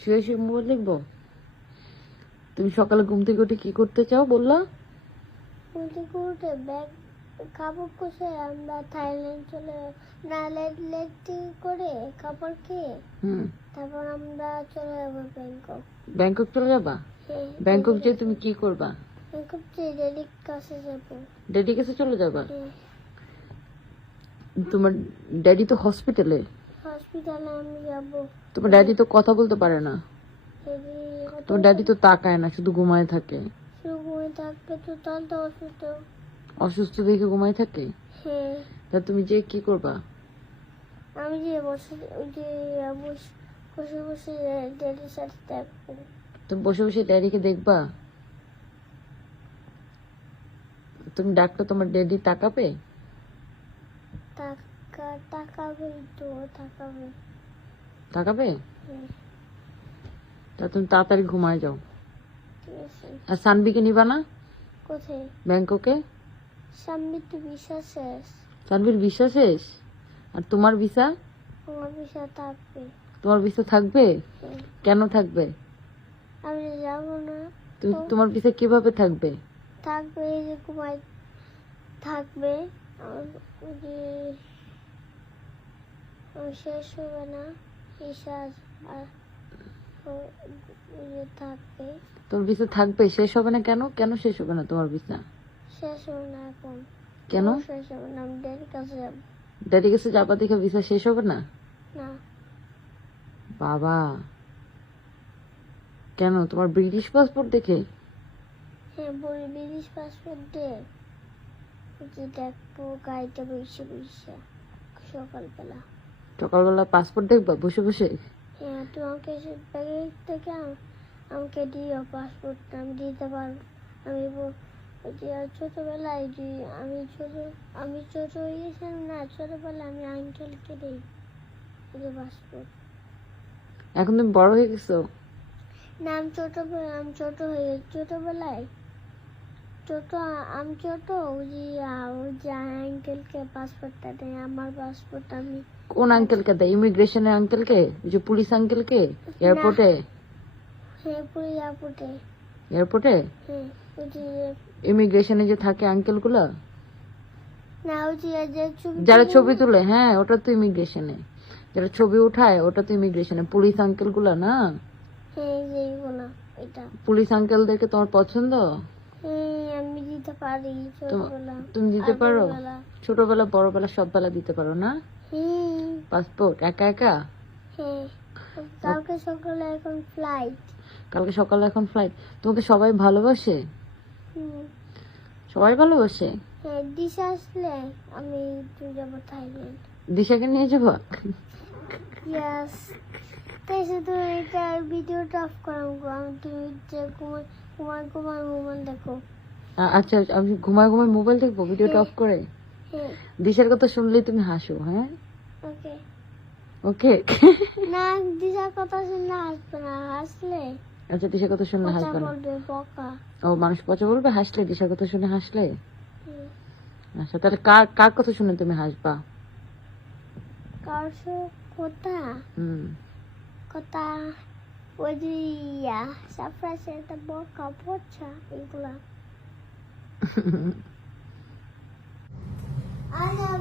শুয়ে শুয়ে মোবাইল দেখব? তুমি সকালে ঘুম থেকে উঠে কি করতে চাও বললা? উল্টে উঠে ব্যাগ কাপড় কষে আমরা থাইল্যান্ড চলে না লেট লেট করে কাপড় খেয়ে তারপর আমরা চলে যাব ব্যাংকক। ব্যাংকক চলে যাবা? হ্যাঁ, ব্যাংকক যে তুমি কি করবা? ব্যাংকক যে ডেলির কাছে যাব। ড্যাডি কাছে চলে যাবা? হ্যাঁ, তোমার ড্যাডি তো হসপিটালে হসপিটালে আমি যাব। তোমার ড্যাডি তো কথা বলতে পারে না। তোমার ড্যাডি তো তাকায় না শুধু ঘুমায় থাকে। শুরু করে থাকবে তো অসুস্থ। অসুস্থ দেখে ঘুমায় থাকে? হ্যাঁ। তা তুমি যে কি করবা? আমি যে বসে ওই যে বস- বসে বসে ডেলির সাথে থাকব তুমি বসে বসে ড্যাডিকে দেখবা? তুমি ডাকলে তোমার ড্যাডি তাকাবে? টাকা তো তাকাবে। তা তুমি তাড়াতাড়ি ঘুমায় যাও। আর সানবিকে নিবা না? কোথায়? ব্যাংককে? তো শেষ। সানবির ভিসা শেষ? আর তোমার ভিসা? আমার থাকবে। তোমার ভিসা থাকবে। কেন থাকবে? আমি যাব না। তুমি তোমার ভিসা কীভাবে থাকবে? থাকবে থাকবে। আমার শেষ হবে না। বিশ্বাস আর ও- থাকবে। তোমার ভিসা থাকবে শেষ হবে না কেন? কেন শেষ হবে না তোমার ভিসা? শেষ হবে না এখন। কেন? শেষ হবে না? আমি ডের কাছে যাব। ড্যাডি কাছে যাবা দেখে ভিসা শেষ হবে না? না। বাবা। কেন? তোমার ব্রিটিশ পাসপোর্ট দেখে? হ্যাঁ বলি ব্রিটিশ পাসপোর্ট দে। যে দেখব গাড়িতে বসে বসে সকালবেলা। সকালবেলা পাসপোর্ট দেখবা? বসে বসে? হ্যাঁ তোমাকে ব্যাগের থেকে আম- আমাকে দিও পাসপোর্টটা আমি দিতে পারব। আমি ছোটবেলায় আমি ছোট আমি ছোট হয়ে গেছিলাম না ছোটবেলায় আমি আঙ্কেলকে দিই পাসপোর্ট এখন তুমি বড় হয়ে গেছো? না আমি ছোটবেলায় আমি ছোট হয়ে ছোটবেলায়। ছোট আমি ছোট ওই যে ওই যে আঙ্কেলকে পাসপোর্টটা দেয় আমার পাসপোর্ট আমি কোন আঙ্কেলকে দেয়? ইমিগ্রেশনের আঙ্কেলকে যে পুলিশ আঙ্কেলকে এয়ারপোর্টে হ্যাঁ এয়ারপোর্টে হ্যাঁ ইমিগ্রেশনে যে থাকে আঙ্কেলগুলা যারা ছবি তুলে। হ্যাঁ ওটা তো ইমিগ্রেশনে যারা ছবি উঠায় ওটা তো ইমিগ্রেশনে পুলিশ আঙ্কেলগুলা না? হ্যাঁ পুলিশ আঙ্কেলদেরকে তোমার পছন্দ? হ্যাঁ আমি দিতে পারি তুমি দিতে পারো। ছোটবেলা বড়বেলা সব বেলা দিতে পারো না? হ্যাঁ পাসপোর্ট একা একা হ্যাঁ কালকে সকালে এখন ফ্লাইট কালকে সকালে এখন ফ্লাইট তোমাকে সবাই ভালোবাসে? হুম সবাই ভালোবাসে? হ্যাঁ দিশা আসলে আমি যাব থাইল্যান্ড। দিশাকে নিয়ে যাব? ইয়াস তাই শুধু এটা ভিডিওটা অফ করাবো আমি তুমি যে ঘুমাই ঘুমাই ঘুমাই মোবাইল দেখো। আ- আচ্ছা আমি ঘুমায় ঘুমায় মোবাইল দেখব ভিডিওটা অফ করে? হ্যাঁ দিশার কথা শুনলেই তুমি হাসো হ্যাঁ? ওকে। ওকে। না দিশার কথা শুনলে হাসবে না হাসলে? আচ্ছা দিশার কথা শুনলে হাসবে না? ও মানুষ পচা বলবে হাসলে? দিশার কথা শুনে হাসলে? আচ্ছা তাহলে কার কার কথা শুনে তুমি হাসবা? কার কথা? হুম। কথা ওই যে ইয়া সারপ্রাইজ একটা বকা পচা এগুলা। I know.